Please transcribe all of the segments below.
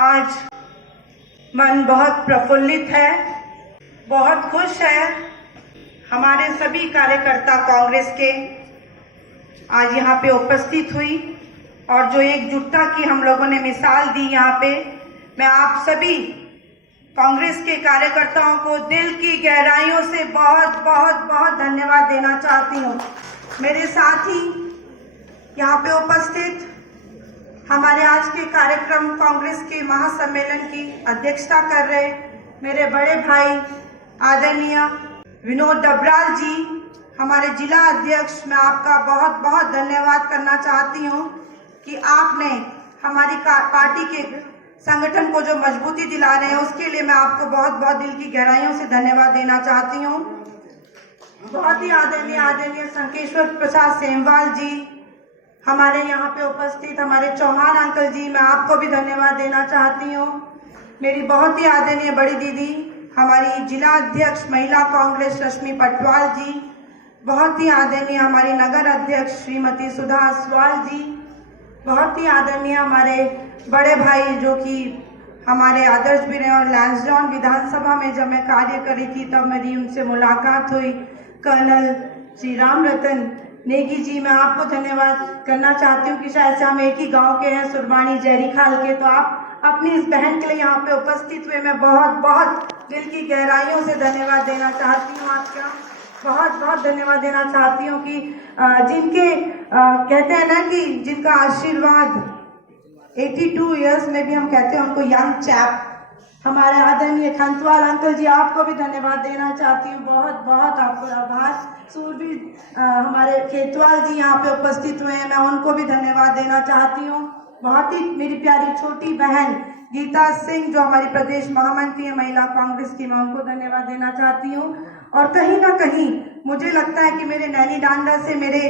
आज मन बहुत प्रफुल्लित है, बहुत खुश है। हमारे सभी कार्यकर्ता कांग्रेस के आज यहाँ पे उपस्थित हुई और जो एकजुटता की हम लोगों ने मिसाल दी यहाँ पे, मैं आप सभी कांग्रेस के कार्यकर्ताओं को दिल की गहराइयों से बहुत बहुत बहुत धन्यवाद देना चाहती हूँ। मेरे साथ ही यहाँ पे उपस्थित हमारे आज के कार्यक्रम कांग्रेस के महासम्मेलन की अध्यक्षता कर रहे मेरे बड़े भाई आदरणीय विनोद डबराल जी, हमारे जिला अध्यक्ष, मैं आपका बहुत बहुत धन्यवाद करना चाहती हूँ कि आपने हमारी पार्टी के संगठन को जो मजबूती दिला रहे हैं उसके लिए मैं आपको बहुत बहुत दिल की गहराइयों से धन्यवाद देना चाहती हूँ। बहुत ही आदरणीय संकेश्वर प्रसाद सेमवाल जी, हमारे यहाँ पे उपस्थित हमारे चौहान अंकल जी, मैं आपको भी धन्यवाद देना चाहती हूँ। मेरी बहुत ही आदरणीय बड़ी दीदी, हमारी जिला अध्यक्ष महिला कांग्रेस रश्मि पटवाल जी, बहुत ही आदरणीय हमारी नगर अध्यक्ष श्रीमती सुधा असवाल जी, बहुत ही आदरणीय हमारे बड़े भाई जो कि हमारे आदर्श भी रहे और लैंसडाउन विधानसभा में जब मैं कार्य करी थी तब मेरी उनसे मुलाकात हुई, कर्नल श्री राम रतन नेगी जी, मैं आपको धन्यवाद करना चाहती हूँ कि शायद से हम एक ही गांव के हैं, सुरबानी जहरी खाल के, तो आप अपनी इस बहन के लिए यहाँ पे उपस्थित हुए मैं बहुत बहुत दिल की गहराइयों से धन्यवाद देना चाहती हूँ। आपका बहुत बहुत धन्यवाद देना चाहती हूँ कि जिनके कहते हैं ना कि जिनका आशीर्वाद 82 इयर्स में भी हम कहते हैं उनको यंग चैप, हमारे आदरणीय खंतवाल अंकल जी, आपको भी धन्यवाद देना चाहती हूँ, बहुत बहुत आपको आभार। सूरबीर हमारे खेतवाल जी यहाँ पे उपस्थित हुए हैं, मैं उनको भी धन्यवाद देना चाहती हूँ। बहुत ही मेरी प्यारी छोटी बहन गीता सिंह जो हमारी प्रदेश महामंत्री है महिला कांग्रेस की, मैं उनको धन्यवाद देना चाहती हूँ। और कहीं ना कहीं मुझे लगता है कि मेरे नैनी डांडा से मेरे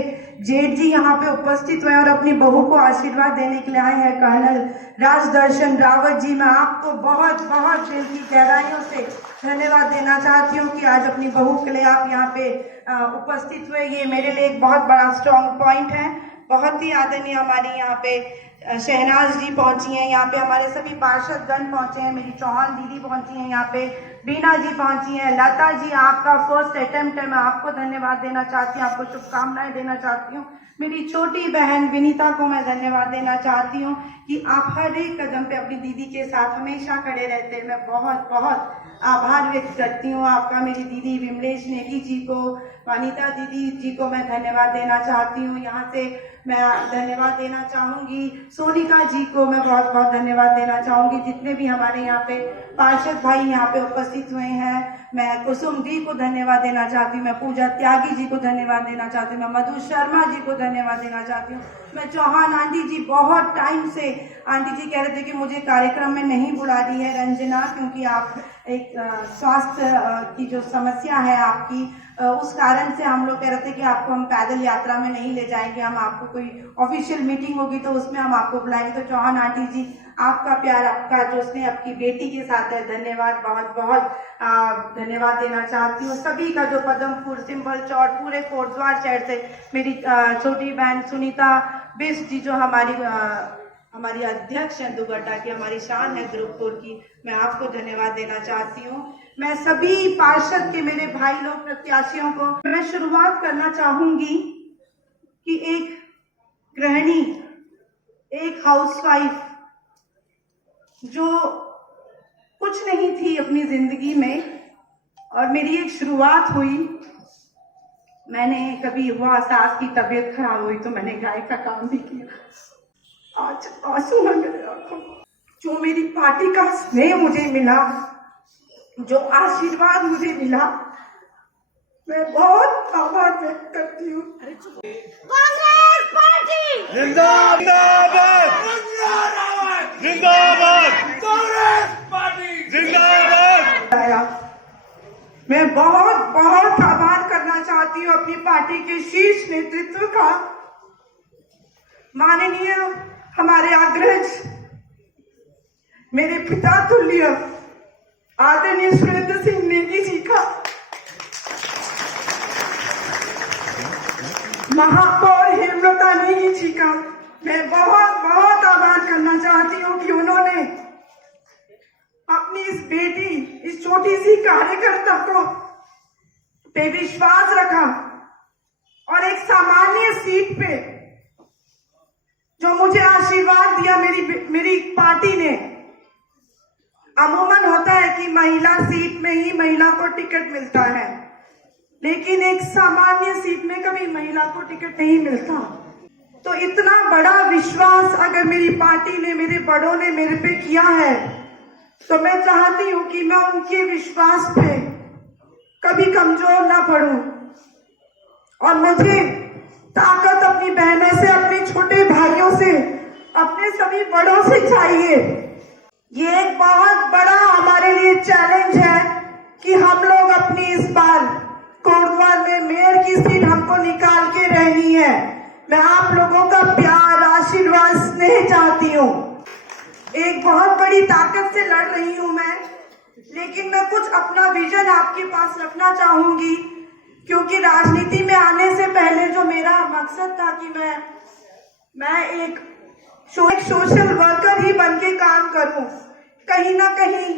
जेठ जी यहाँ पे उपस्थित हुए और अपनी बहू को आशीर्वाद देने के लिए आए हैं, कर्नल राजदर्शन रावत जी, मैं आपको बहुत बहुत दिल की गहराइयों से धन्यवाद देना चाहती हूँ कि आज अपनी बहू के लिए आप यहाँ पे उपस्थित हुए। ये मेरे लिए एक बहुत बड़ा स्ट्रॉन्ग पॉइंट है। बहुत ही आदरणीय हमारी यहाँ पे शहनाज जी पहुंची हैं, यहाँ पे हमारे सभी पार्षदगण पहुंचे हैं, मेरी चौहान दीदी पहुंची हैं, यहाँ पे बीना जी पहुंची हैं, लता जी आपका फर्स्ट अटेम्प्ट है, मैं आपको धन्यवाद देना चाहती हूँ, आपको शुभकामनाएं देना चाहती हूँ। मेरी छोटी बहन विनीता को मैं धन्यवाद देना चाहती हूँ कि आप हर एक कदम पे अपनी दीदी के साथ हमेशा खड़े रहते हैं, मैं बहुत बहुत आभार व्यक्त करती हूँ आपका। मेरी दीदी विमलेश नेगी जी को, वनिता दीदी जी को मैं धन्यवाद देना चाहती हूँ। यहाँ से मैं धन्यवाद देना चाहूँगी सोनिका जी को, मैं बहुत बहुत धन्यवाद देना चाहूँगी। जितने भी हमारे यहाँ पे पार्षद भाई यहाँ पे उपस्थित हुए हैं, मैं कुसुम दी को धन्यवाद देना चाहती हूँ, मैं पूजा त्यागी जी को धन्यवाद देना चाहती हूँ, मैं मधु शर्मा जी को धन्यवाद देना चाहती हूँ, मैं चौहान आंटी जी, बहुत टाइम से आंटी जी कह रहे थे कि मुझे कार्यक्रम में नहीं बुला रही है रंजना, क्योंकि आप एक स्वास्थ्य की जो समस्या है आपकी, उस कारण से हम लोग कह रहे थे कि आपको हम पैदल यात्रा में नहीं ले जाएंगे, हम आपको कोई ऑफिशियल मीटिंग होगी तो उसमें हम आपको बुलाएंगे। तो चौहान आंटी जी, आपका प्यार, आपका जो स्नेह आपकी बेटी के साथ है, धन्यवाद, बहुत बहुत धन्यवाद देना चाहती हूँ। सभी का जो पदमपुर, सिंबल चौर, पूरे कोटद्वार शहर से मेरी छोटी बहन सुनीता बिस्ट जी जो हमारी अध्यक्ष है दुगड्डा की, हमारी शान है ग्रुपपुर की, मैं आपको धन्यवाद देना चाहती हूँ। मैं सभी पार्षद के मेरे भाई लोग प्रत्याशियों को मैं शुरुआत करना चाहूंगी कि एक गृहिणी, एक हाउसवाइफ जो कुछ नहीं थी अपनी जिंदगी में और मेरी एक शुरुआत हुई, मैंने कभी हुआ सास की तबीयत खराब हुई तो मैंने गाय का काम भी किया, आज आंसू है मेरे आंखों। जो मेरी पार्टी का स्नेह मुझे मिला, जो आशीर्वाद मुझे मिला, मैं बहुत आभार व्यक्त करती हूँ। कांग्रेस पार्टी जिंदाबाद जिंदाबाद, कांग्रेस पार्टी जिंदाबाद। मैं बहुत बहुत आभार करना चाहती हूँ अपनी पार्टी के शीर्ष नेतृत्व का, माननीय हमारे अग्रज, मेरे पिता तुल्य आदरणीय सुरेंद्र सिंह नेगी जी का, महापौर हेमलता नेगी जी का मैं बहुत बहुत आभार करना चाहती हूँ कि उन्होंने इस बेटी, इस छोटी सी कार्यकर्ता को पे विश्वास रखा और एक सामान्य सीट पे जो मुझे आशीर्वाद दिया मेरी पार्टी ने। अमूमन होता है कि महिला सीट में ही महिला को टिकट मिलता है, लेकिन एक सामान्य सीट में कभी महिला को टिकट नहीं मिलता। तो इतना बड़ा विश्वास अगर मेरी पार्टी ने, मेरे बड़ों ने मेरे पे किया है, तो मैं चाहती हूं कि मैं उनके विश्वास पे कभी कमजोर ना पड़ूं और मुझे ताकत अपनी बहनों से, अपने छोटे भाइयों से, अपने सभी बड़ों से चाहिए। ये एक बहुत बड़ा हमारे लिए चैलेंज है कि हम लोग अपनी इस बार कोटद्वार में मेयर की सीट हमको निकाल के रहनी है। मैं आप लोगों का प्यार, आशीर्वाद, स्नेह चाहती हूँ। एक बहुत बड़ी ताकत से लड़ रही हूँ मैं, लेकिन मैं कुछ अपना विजन आपके पास रखना चाहूंगी, क्योंकि राजनीति में आने से पहले जो मेरा मकसद था कि मैं एक सोशल वर्कर ही बन के काम करूं। कहीं ना कहीं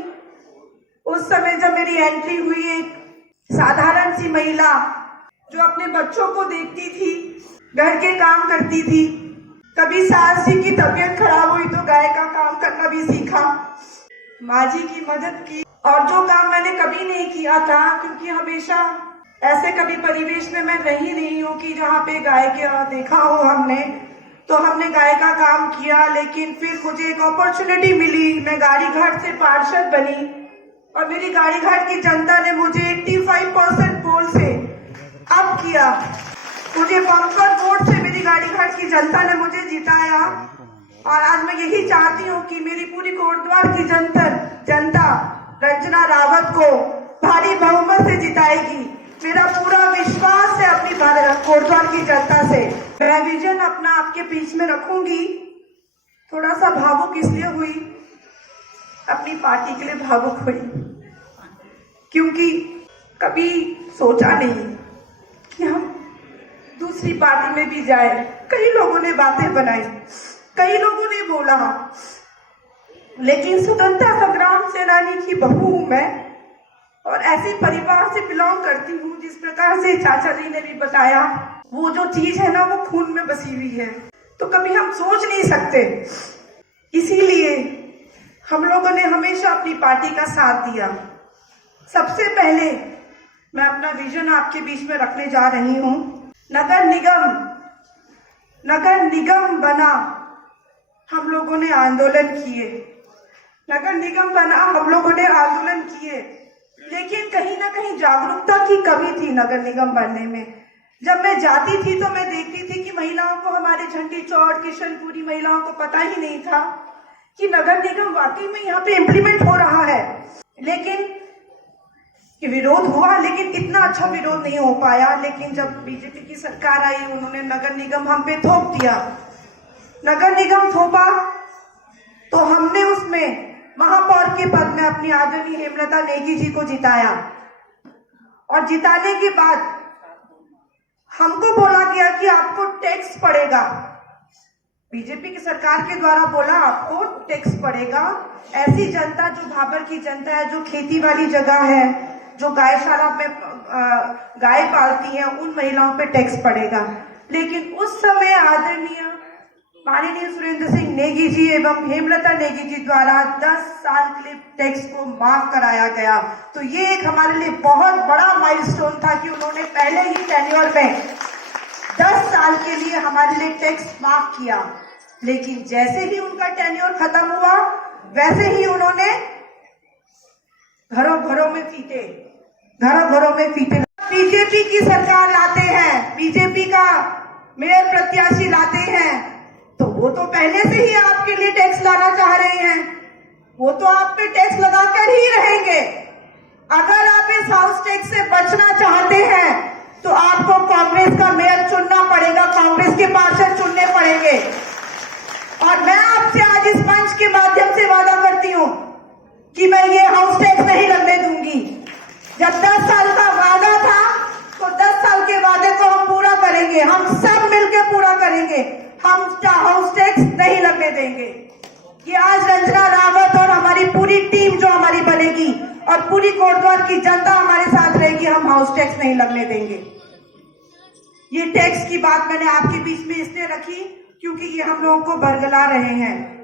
उस समय जब मेरी एंट्री हुई, एक साधारण सी महिला जो अपने बच्चों को देखती थी, घर के काम करती थी, कभी सास जी की तबीयत खराब हुई तो गाय का काम करना भी सीखा, माँ जी की मदद की, और जो काम मैंने कभी नहीं किया था, क्योंकि हमेशा ऐसे कभी परिवेश में मैं रही नहीं हूँ कि जहाँ पे गाय के देखा हो हमने, तो हमने गाय का काम किया। लेकिन फिर मुझे एक अपॉर्चुनिटी मिली, मैं गाड़ीघाट से पार्षद बनी और मेरी गाड़ीघाट की जनता ने मुझे 85% वोट से अप किया। मुझे बम्पर वोट से मेरी गाड़ीघाट की जनता ने मुझे जिताया और आज मैं यही चाहती हूँ कि मेरी पूरी कोटद्वार की जनता रंजना रावत को भारी बहुमत से जिताएगी। मेरा पूरा विश्वास है अपनी कोटद्वार की जनता से। मैं विजन अपना आपके बीच में रखूंगी। थोड़ा सा भावुक इसलिए हुई, अपनी पार्टी के लिए भावुक हुई, क्योंकि कभी सोचा नहीं कि हम दूसरी पार्टी में भी जाए। कई लोगों ने बातें बनाई, कई लोगों ने बोला, लेकिन स्वतंत्रता संग्राम सेनानी की बहू हूं मैं और ऐसे परिवार से बिलोंग करती हूँ जिस प्रकार से चाचा जी ने भी बताया, वो जो चीज है ना, वो खून में बसी हुई है, तो कभी हम सोच नहीं सकते। इसीलिए हम लोगों ने हमेशा अपनी पार्टी का साथ दिया। सबसे पहले मैं अपना विजन आपके बीच में रखने जा रही हूँ। नगर निगम बना, हम लोगों ने आंदोलन किए, नगर निगम बना, हम लोगों ने आंदोलन किए, लेकिन कहीं ना कहीं जागरूकता की कमी थी नगर निगम बनने में। जब मैं जाती थी तो मैं देखती थी कि महिलाओं को, हमारे झंडी चौड़ किशनपुरी महिलाओं को पता ही नहीं था कि नगर निगम वाकई में यहाँ पे इम्प्लीमेंट हो रहा है। लेकिन विरोध हुआ, लेकिन इतना अच्छा विरोध नहीं हो पाया। लेकिन जब बीजेपी की सरकार आई, उन्होंने नगर निगम हम पे थोप दिया। नगर निगम थोपा तो हमने उसमें महापौर के पद में अपनी आदरणीय हेमलता नेगी जी को जिताया और जिताने के बाद हमको बोला गया कि आपको टैक्स पड़ेगा। बीजेपी की सरकार के द्वारा बोला आपको टैक्स पड़ेगा। ऐसी जनता जो भाबर की जनता है, जो खेती वाली जगह है, जो गायशाला में गाय पालती है, उन महिलाओं पे टैक्स पड़ेगा। लेकिन उस समय आदरणीय माननीय सुरेंद्र सिंह नेगी जी एवं हेमलता नेगी जी द्वारा 10 साल के लिए टैक्स को माफ कराया गया। तो ये एक हमारे लिए बहुत बड़ा माइलस्टोन था कि उन्होंने पहले ही टेन्योर में 10 साल के लिए हमारे लिए टैक्स माफ किया। लेकिन जैसे ही उनका टेन्योर खत्म हुआ, वैसे ही उन्होंने घरों घरों में फीते बीजेपी की सरकार लाते हैं, बीजेपी का मेयर प्रत्याशी लाते हैं, तो वो तो पहले से ही आपके लिए टैक्स लाना चाह रहे हैं, वो तो आप पे टैक्स लगाकर ही रहेंगे। अगर आप इस हाउस टैक्स से बचना चाहते हैं तो आपको कांग्रेस का मेयर चुनना पड़ेगा, कांग्रेस के पार्षद चुनने पड़ेंगे। और मैं आपसे आज इस मंच के माध्यम से वादा करती हूँ कि मैं ये हाउस टैक्स नहीं लगने दूंगी। जब 10 साल का वादा था तो 10 साल के वादे को हम पूरा करेंगे, हम सब मिलकर पूरा करेंगे। हम हाउस टैक्स नहीं लगने देंगे। ये आज रंजना रावत और हमारी पूरी टीम जो हमारी बनेगी और पूरी कोटद्वार की जनता हमारे साथ रहेगी, हम हाउस टैक्स नहीं लगने देंगे। ये टैक्स की बात मैंने आपके बीच में इसलिए रखी क्योंकि ये हम लोगों को बरगला रहे हैं।